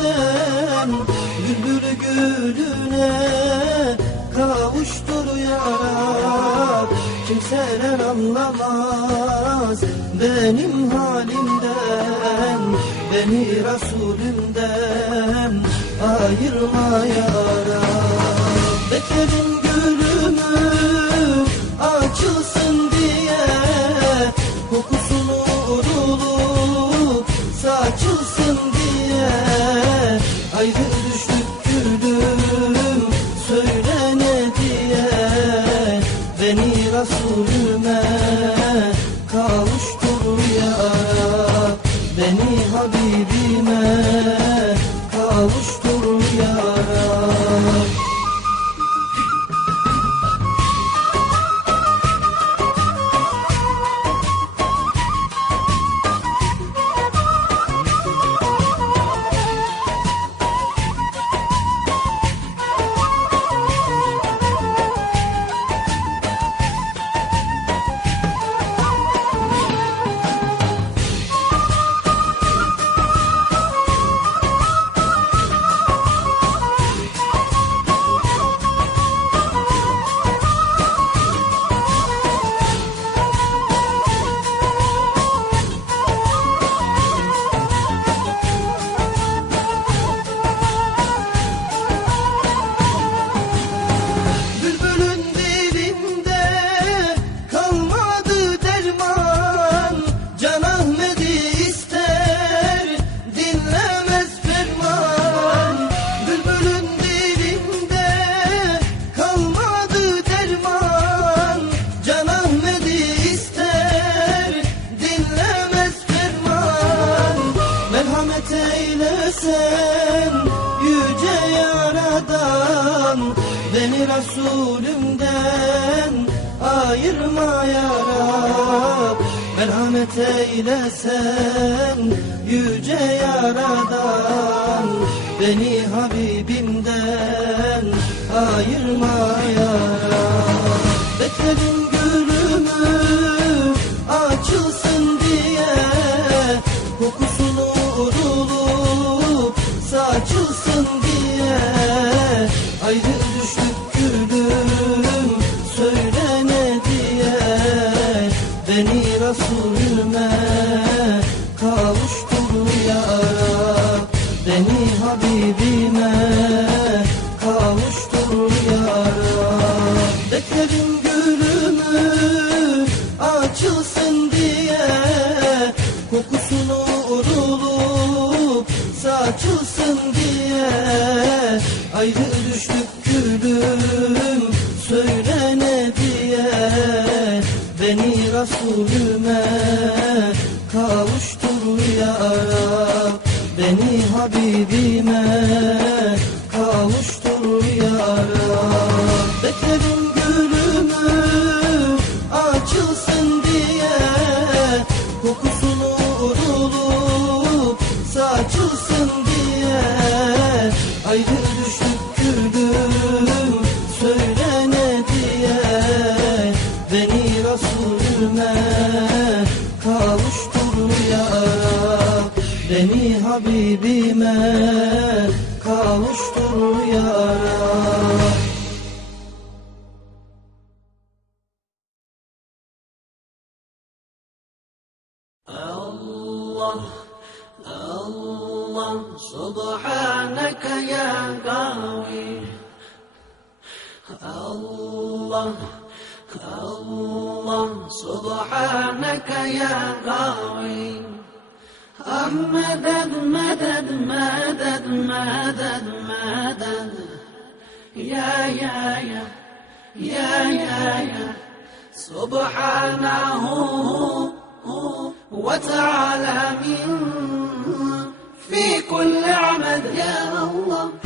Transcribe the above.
halimden Bülbül gülüne kavuştur ya Rab Kimseler anlamaz benim halimden Beni Resulümden ayırma ya Rab Bekledim Beni Resulüme kavuştur ya. Beni Habibime kavuştur Merhamet eylesen yüce yaradan Beni Resulümden ayırma ya Merhamet eylesen yüce yaradan Beni Habibimden ayırma ya Bekledim Ayrı düştük gülüm söyle ne diye. Beni Resulüme kavuştur ya Rab. Habibime kavuştur ya Bekledim gülümü açılsın diye. Kokusunu urulup saçılsın diye Ayrı düştük gülüm söyle ne diye. Beni Resulüme kavuştur ya Rab Beni Habibime kavuştur ya Rab Bekledim Beni Habibime kavuştur ya Rab الله الله سبحانك يا قوي الله الله سبحانك يا المدد مدد مدد مدد مدد. يا يا يا يا يا يا. سبحانه وتعالى من في كل عمد. يا الله.